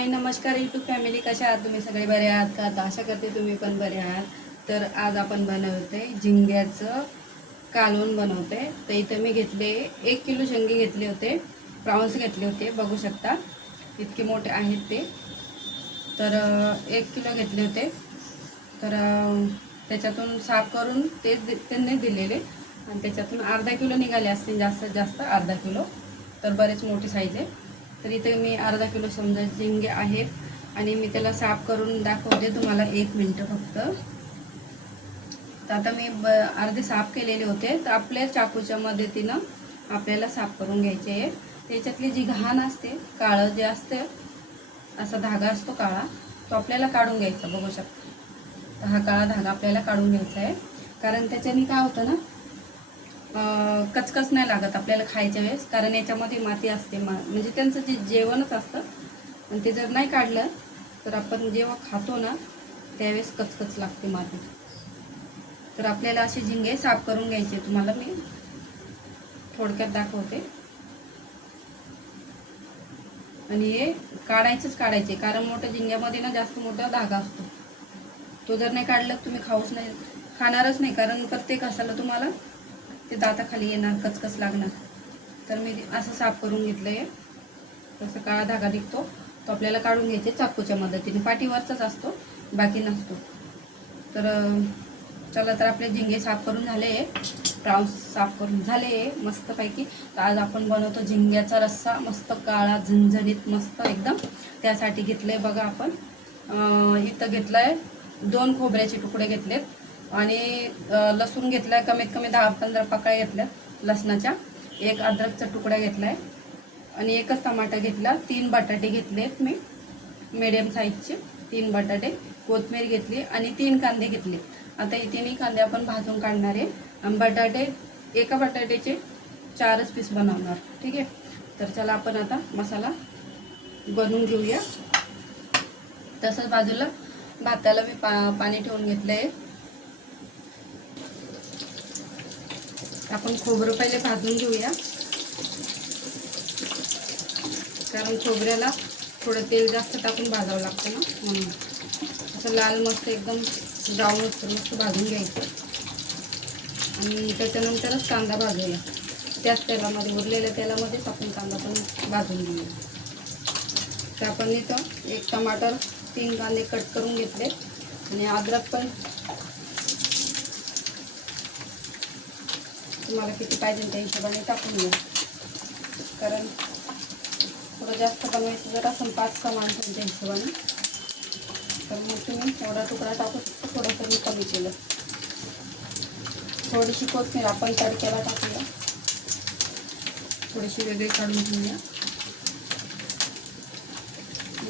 हाय नमस्कार YouTube family कशा आहात तुम्ही? सगळे बरे आहात का? आता आशा करते तुम्ही पण बरे आहात. तर आज आपण बनवते झिंग्याचं कालवण बनवते. तर इथं मी घेतले एक किलो शेंगे घेतले होते. प्राऊन्स घेतले होते बघू शकता. इतके मोठे आहेत ते. तर एक किलो घेतले होते. तर त्याच्यातून साफ करून ते त्यांनी दिलेले. आणि त्याच्यातून अर्धा किलो निघाले असतील जास्तीत जास्त अर्धा किलो. तर बरेच मोठी साईज आहे. तर इथे मी अर्धा किलो समजा झिंगे आहेत आणि मी त्याला साफ करून दाखवते तुम्हाला एक मिनटं फक्त. तर आता मी ब अर्धे साफ केलेले होते. तर आपल्या चाकूच्या मदतीनं आपल्याला साफ करून घ्यायचे आहे. त्याच्यातली जी घाण असते काळं जे असते असा धागा असतो काळा तो आपल्याला काढून घ्यायचा बघू शकता. तर हा काळा धागा आपल्याला काढून घ्यायचा आहे. कारण त्याच्याने काय होतं ना कचकच नाही लागत आपल्याला खायच्या वेळेस कारण याच्यामध्ये माती असते. मा म्हणजे त्यांचं जे जेवणच असतं. आणि ते जर नाही काढलं तर आपण जेव्हा खातो ना त्यावेळेस कचकच लागते माती. तर आपल्याला असे झिंगे साफ करून घ्यायचे तुम्हाला मी थोडक्यात दाखवते. आणि हे काढायचंच काढायचे कारण मोठ्या झिंग्यामध्ये ना जास्त मोठा धागा असतो. तो जर नाही काढला तुम्ही खाऊच नाही खाणारच नाही कारण प्रत्येक असायला तुम्हाला ते दाताखाली येणार कचकच लागणार. तर मी असं साफ करून घेतलं आहे तसं काळा धागा निघतो. तो आपल्याला काढून घ्यायचे चाकूच्या मदतीने. पाठीवरचाच असतो बाकी नसतो. तर चला तर आपले झिंगे साफ करून झाले. आहे प्राऊन्स साफ करून झाले. आहे मस्तपैकी. तर आज आपण बनवतो झिंग्याचा रस्सा. मस्त काळा झणझणीत मस्त एकदम. त्यासाठी घेतलं आहे बघा आपण. इथं घेतलं आहे दोन खोबऱ्याचे तुकडे घेतलेत. आणि लसूण घेतलाय आहे कमीत कमी दहा पंधरा पाकळ्या घेतल्या लसणाच्या. एक अद्रकचा तुकडा घेतला आहे आणि एकच टमाटा घेतला. तीन बटाटे घेतलेत मी मिडियम साईजचे तीन बटाटे कोथमीर घेतली आणि तीन कांदे घेतले. आता हे तिन्ही कांदे आपण भाजून काढणार आहे. आणि बटाटे एका बटाट्याचे चारच पीस बनवणार. ठीक आहे? तर चला आपण आता मसाला बनवून घेऊया. तसंच बाजूला भाताला मी पा पाणी ठेवून घेतलं आहे आपण खोबरं पहिले भाजून घेऊया. कारण खोबऱ्याला थोडं तेल जास्त टाकून भाजावं लागतं ना म्हणून. असं लाल मस्त एकदम ब्राऊन असतं मस्त भाजून घ्यायचं. आणि त्याच्यानंतरच कांदा भाजूया. त्याच तेलामध्ये उरलेल्या तेलामध्येच आपण कांदा पण भाजून घेऊया. तर आपण इथं एक टमाटर तीन कांदे कट करून घेतले. आणि अद्रक पण तुम्हाला किती पाहिजे त्या हिशोबाने टाकून घ्या कारण थोडं जास्त बनवायचं जर असं पाच का माणसांच्या हिशोबाने तर मग तुम्ही एवढा तुकडा टाकू शकता थोडंसं मी कमी केलं. थोडीशी कोथमीर आपण तडक्याला टाकूया थोडीशी वेगळी काढून घेऊया.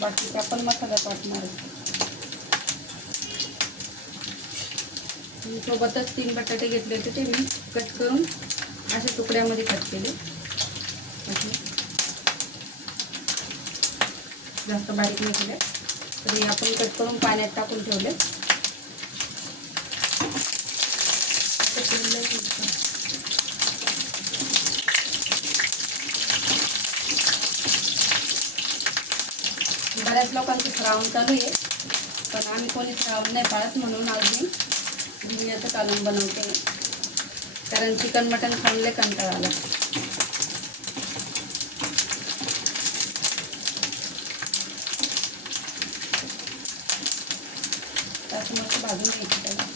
बाकी आपण मसाला वाटणार सोबतच तीन बटाटे घेतले होते ते मी. कट करून अशा तुकड्यामध्ये कट केले. जास्त बारीक नाही केले. तरी आपण कट करून पाण्यात टाकून ठेवले. बऱ्याच लोकांचं श्रावण चालू आहे. पण आम्ही कोणी श्रावण नाही पाळत म्हणून आज मी झिंग्याचं कालम बनवते. कारण चिकन मटन खाऊन लय कंटाळा आला. त्याचं भाजून घ्यायची त्याला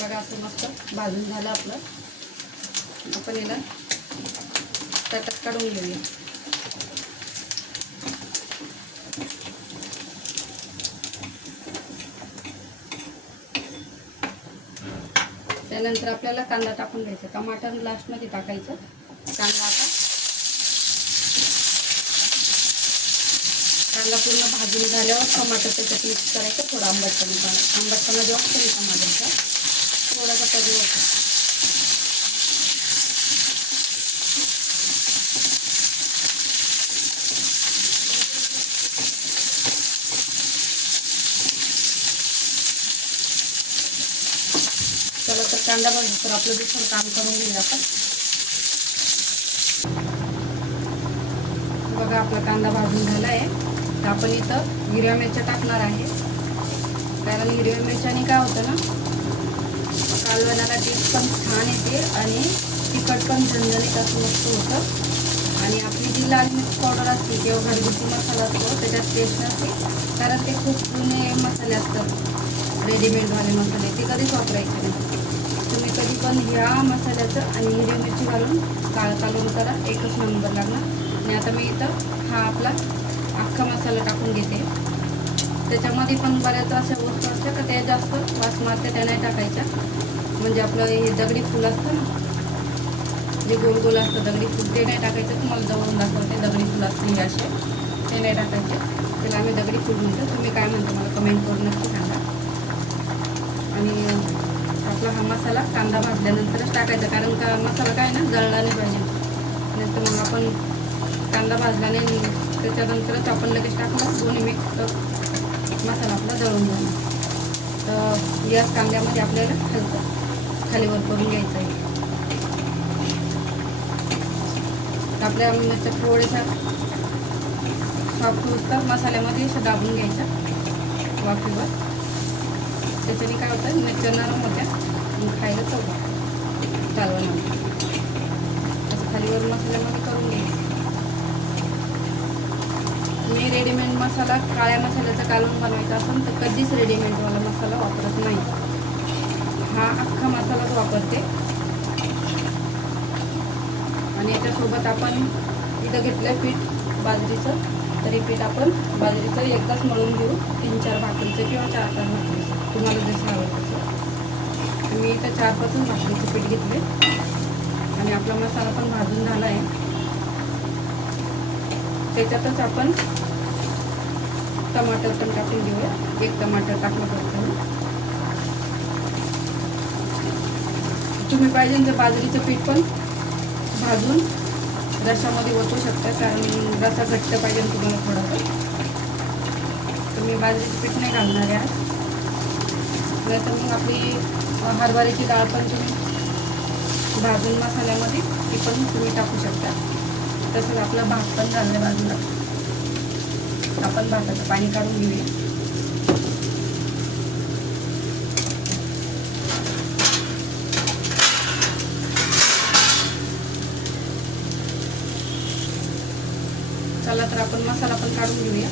बघा असं मस्त भाजून झालं आपलं. आपण याला तटात काढून घेऊया. त्यानंतर आपल्याला कांदा टाकून घ्यायचा. टमाटर लास्टमध्ये टाकायचं. कांदा आता कांदा पूर्ण भाजून झाल्यावर टमाटर त्याच्यात मिक्स करायचं. थोडं आंबटपणा आंबटपणा जो असतो ना टमाटरचा. थोडासा कमी चला तर कांदा भाजू तर आपलं दुसरं काम करून घेऊया आपण. बघा आपला कांदा भाजून झाला आहे तर आपण इथं हिरव्या मिरच्या टाकणार आहे. कारण हिरव्या मिरच्याने काय होतं ना कालवणाला टेस्ट पण छान येते आणि तिखट पण झणझणीत असं मस्त होतं. आणि आपली जी लाल मिर्च पावडर असते किंवा घरगुती मसाला असतो त्याच्यात टेस्ट नसते. कारण ते खूप जुने मसाले असतात. रेडीमेडवाले मसाले ते कधीच वापरायचे नाही. तुम्ही कधी पण ह्या मसाल्याचं आणि हिरवी मिरची घालून काळ कालवून करा एकच नंबर लागणार. आणि आता मी इथं हा आपला अख्खा मसाला टाकून घेते. त्याच्यामध्ये पण बऱ्याच अशा वस्तू असतात का त्या जास्त वास मारते त्या नाही टाकायच्या. म्हणजे आपलं हे दगडी फुल असतं ना जे गोल गोल असतं दगडी फुल ते नाही टाकायचं. तुम्हाला जवळून दाखवते दगडी फुल असते हे असे. ते नाही टाकायचे. त्याला आम्ही दगडी फुल म्हणतो. तुम्ही काय म्हणतो मला कमेंट करून नक्की सांगा. आणि आपला हा मसाला कांदा भाजल्यानंतरच टाकायचा. कारण का मसाला काय ना जळला नाही पाहिजे. नंतर मग आपण कांदा भाजला नाही त्याच्यानंतरच आपण लगेच टाकणार. दोन्ही मिक्स मसाला आपला जळून जाणार तर याच कांद्यामध्ये आपल्याला हलकं खालीवर करून घ्यायचं आहे. आपल्या मिरच्या थोड्याशा सॉफ्ट मसाल्यामध्ये अशा दाबून घ्यायच्या वाफीवर. त्याच्याने काय होतं? मिरच्या नरम होत्या. खायला चव चालवणार. असं खालीवर मसाल्यामध्ये करून घ्यायचं. मी रेडीमेड मसाला काळ्या मसाल्याचा कालवून बनवायचा असेल तर कधीच रेडीमेडवाला मसाला वापरत नाही. हा अख्खा मसालाच वापरते. आणि याच्यासोबत आपण इथं घेतलं पीठ बाजरीचं. तरी पीठ आपण बाजरीचं एकदाच मळून घेऊ. तीन चार भाकरीचं किंवा चार चार भाकरीचं. तुम्हाला जसं आवडतं तसं. मी इथं चारपासून भाकरीचं पीठ घेतले आणि आपला मसाला पण भाजून झाला आहे त्याच्यातच आपण टमाटर पण टाकून घेऊया. एक टमाटर टाकलं पडतं तुम्ही पाहिजे तर बाजरीचं पीठ पण भाजून रशामध्ये ओतू शकता कारण रसा घट्ट पाहिजे तुम्हाला थोडंसं. तर मी बाजरीचं पीठ नाही घालणार आहे आज नाही तर मग आपली हरभऱ्याची डाळ पण तुम्ही भाजून मसाल्यामध्ये ती पण तुम्ही टाकू शकता. तसंच आपला भात पण झालं बाजूला. आपण भाताचं पाणी काढून घेऊया. आपण मसाला पण काढून घेऊया.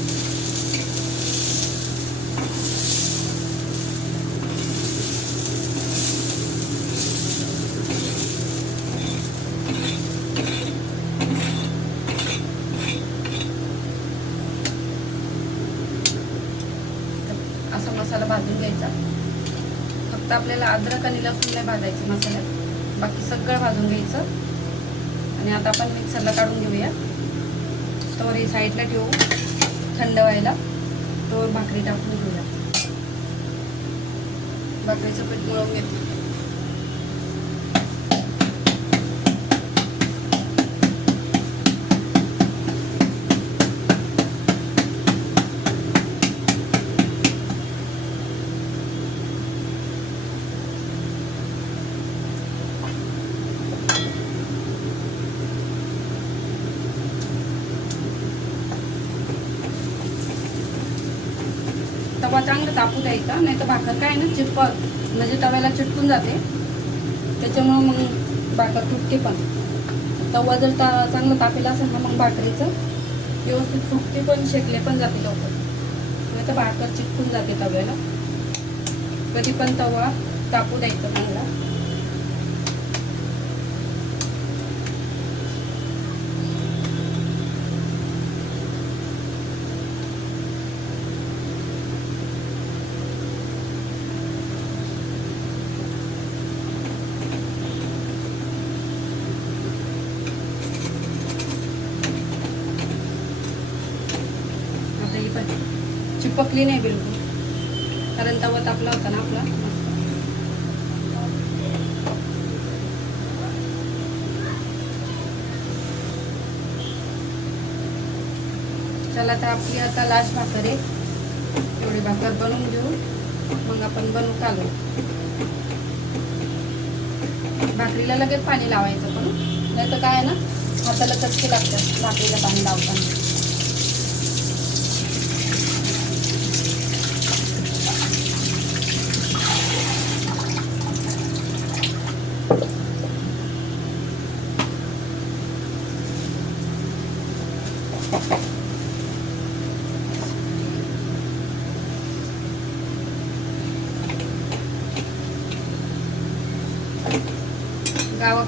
असा मसाला भाजून घ्यायचा. फक्त आपल्याला अद्रक आणि लसूण नाही भाजायचं मसाल्यात. बाकी सगळं भाजून घ्यायचं. आणि आता आपण मिक्सरला काढून घेऊया. तर हे साईडला ठेवू. थंड व्हायला. तो भाकरी टाकून घेऊया. भाकरीचं पीठ मळून घेतो तवा चांगला तापू द्यायचा नाही तर भाकर काय ना चिटक म्हणजे तव्याला चिटकून जाते. त्याच्यामुळं मग भाकर तुटते पण. तवा जर ता चांगलं तापेला असेल ना मग भाकरीचं व्यवस्थित फुटते पण शेकले पण जाते लवकर. नाही तर भाकर चिटकून जाते तव्याला. कधी पण तवा तापू द्यायचा चांगला आता ही करपली नाही बिलकुल कारण तवा तापला होता ना आपला. चला तर आपली आता लास्ट भाकर आहे. एवढी भाकर बनवून घेऊ. मग आपण बनवू कालू भाकरीला लगेच पाणी लावायचं पण. नाही तर काय आहे ना हाताला चटके लागतात भाकरीला पाणी लावताना.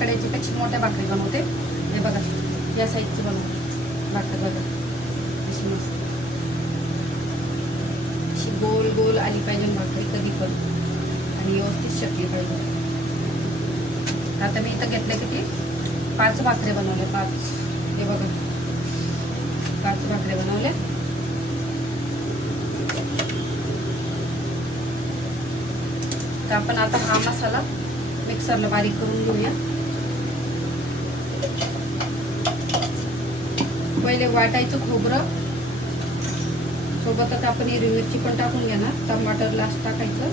कड्याची याच्यापेक्षा मोठ्या भाकरी बनवते. हे बघा या साईजची बनवते. भाकर बघा. अशी मस्त. अशी गोल गोल आली पाहिजे भाकरी कधी पण. आणि व्यवस्थित शकली पाहिजे. आता मी इथं घेतलं किती? पाच भाकरे बनवले पाच. हे बघा. पाच भाकरे बनवले. तर आपण आता हा मसाला मिक्सरला बारीक करून घेऊया. पहिले वाटायचं खोबरं. सोबतच आपण हिरवी मिरची पण टाकून घेणार. टमाटर लास्ट टाकायचं.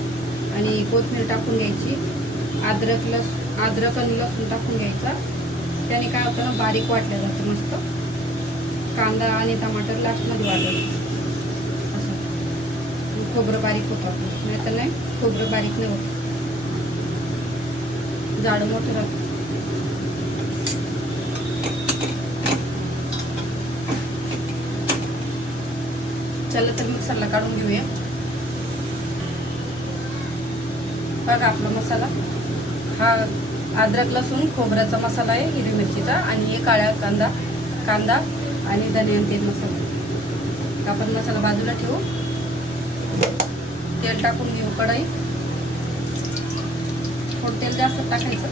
आणि कोथमीर टाकून घ्यायची. अद्रक लस अद्रक आणि लसूण टाकून घ्यायचा. त्याने काय होतं ना बारीक वाटलं जातं मस्त. कांदा आणि टमाटर लास्टमध्ये वाटायचं असं. खोबरं बारीक होतं आपलं. नाही तर नाही खोबरं बारीक नाही होत. जाड मोठं राहतं. चला तर मिक्सरला काढून घेऊया. बघा आपला मसाला. हा अद्रक लसूण खोबऱ्याचा मसाला आहे हिरवी मिरचीचा आणि हे काळ्या कांदा कांदा आणि धने तेल मसाला. तर आपण मसाला बाजूला ठेवू. तेल टाकून घेऊ कढई. थोडं तेल जास्त टाकायचं.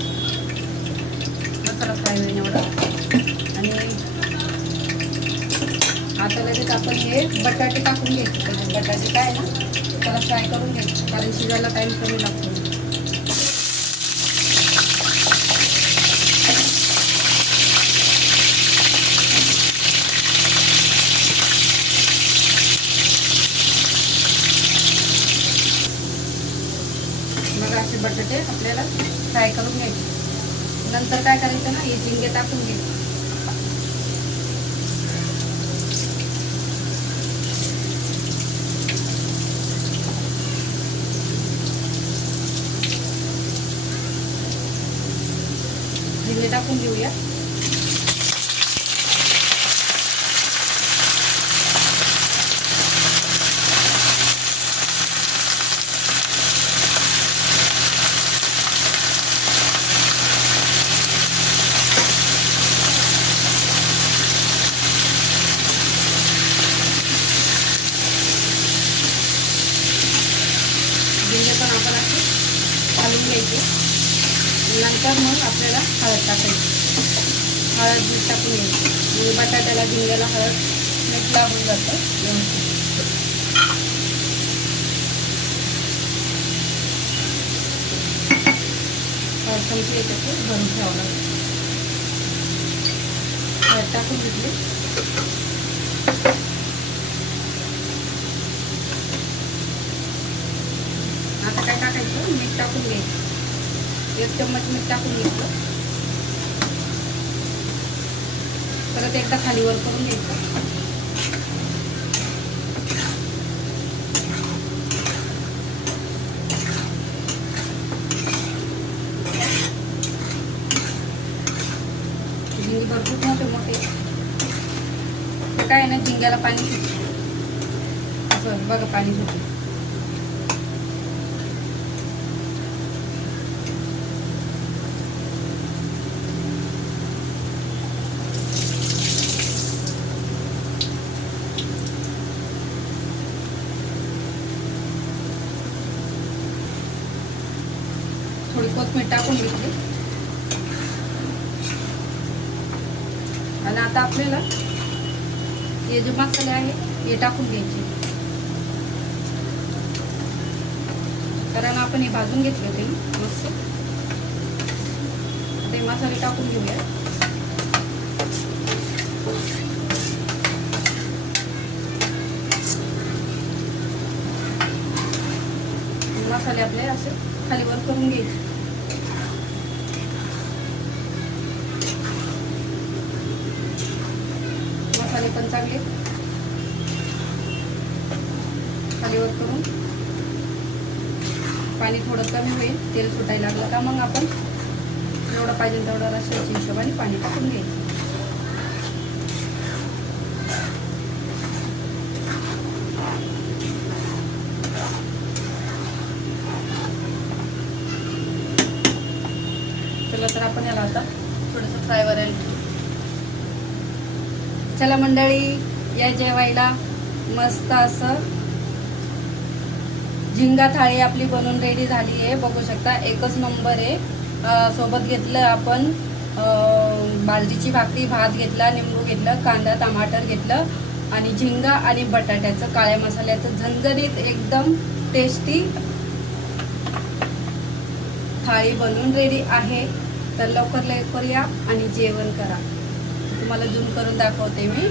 मसाला फ्राय होईल एवढा आणि आता लगेच आपण हे बटाटे टाकून घ्यायचे त्याच्यात. बटाटे काय ना? त्याला फ्राय करून घ्यायचे कारण शिजायला टाईम कमी लागतो. मग असे बटाटे आपल्याला फ्राय करून घ्यायचे. नंतर काय करायचं ना? हे झिंगे टाकून घ्यायचे झिंगे टाकून घेऊया झिंगे पण आपण असे घालून घ्यायचे नंतर मग आपल्याला हळद टाकायची. हळद मीठ टाकून येईल म्हणजे बटाट्याला झिंग्याला हळद मीठ लागून जातं. हळद चमची याच्यात भरून ठेवावं लागतं हळद टाकून घेतली. आता काय टाकायचं? मीठ टाकून घ्यायचं. एक चम्मच मीठ टाकून घ्यायचं परत एकदा खालीवर करून घ्यायचं. झिंगे भरपूर मोठे मोठे. काय आहे ना झिंग्याला पाणी सुटतं. असं बघा पाणी सुटतं. टाकून घेतली. आणि आता आपल्याला हे जे मसाले आहे हे टाकून घ्यायचे. कारण आपण हे भाजून घेतले होते मस्त. ते मसाले टाकून घेऊया. मसाले आपले असे खाली वर करून घ्यायचे मसाले पण चांगले खालीवर करून पाणी थोडं कमी होईल तेल सुटायला लागलं का मग आपण जेवढं पाहिजे तेवढं रस्त्याच्या हिशोबाने पाणी टाकून घ्यायचं. चला तर आपण याला आता थोडंसं फ्राय करायला चला मंडळी या जेवायला मस्त असं झिंगा थाळी आपली बनवून रेडी झाली आहे. बघू शकता एकच नंबर आहे. सोबत घेतलं आपण बाजरीची भाकरी भात घेतला लिंबू घेतलं कांदा टमाटर घेतलं आणि झिंगा आणि बटाट्याचं काळ्या मसाल्याचं झणझणीत एकदम टेस्टी थाळी बनवून रेडी आहे. तर लवकर लवकर या आणि जेवण करा. तुम्हाला जून करून दाखवते मी.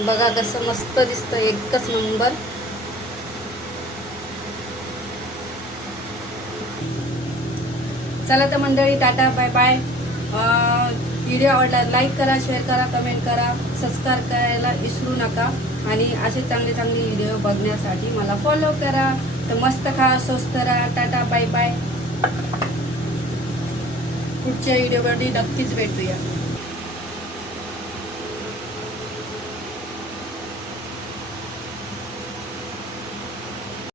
बघा कसं मस्त दिसतं एकच नंबर. चला तर मंडळी टाटा बाय बाय. व्हिडिओ आवडला लाईक करा शेअर करा कमेंट करा सबस्क्राईब करायला विसरू नका. आणि असे चांगले चांगले व्हिडिओ बघण्यासाठी मला फॉलो करा. तर मस्त खा स्वस्त राहा. Tata bye bye. पुढच्या व्हिडिओवरती नक्कीच भेटूया.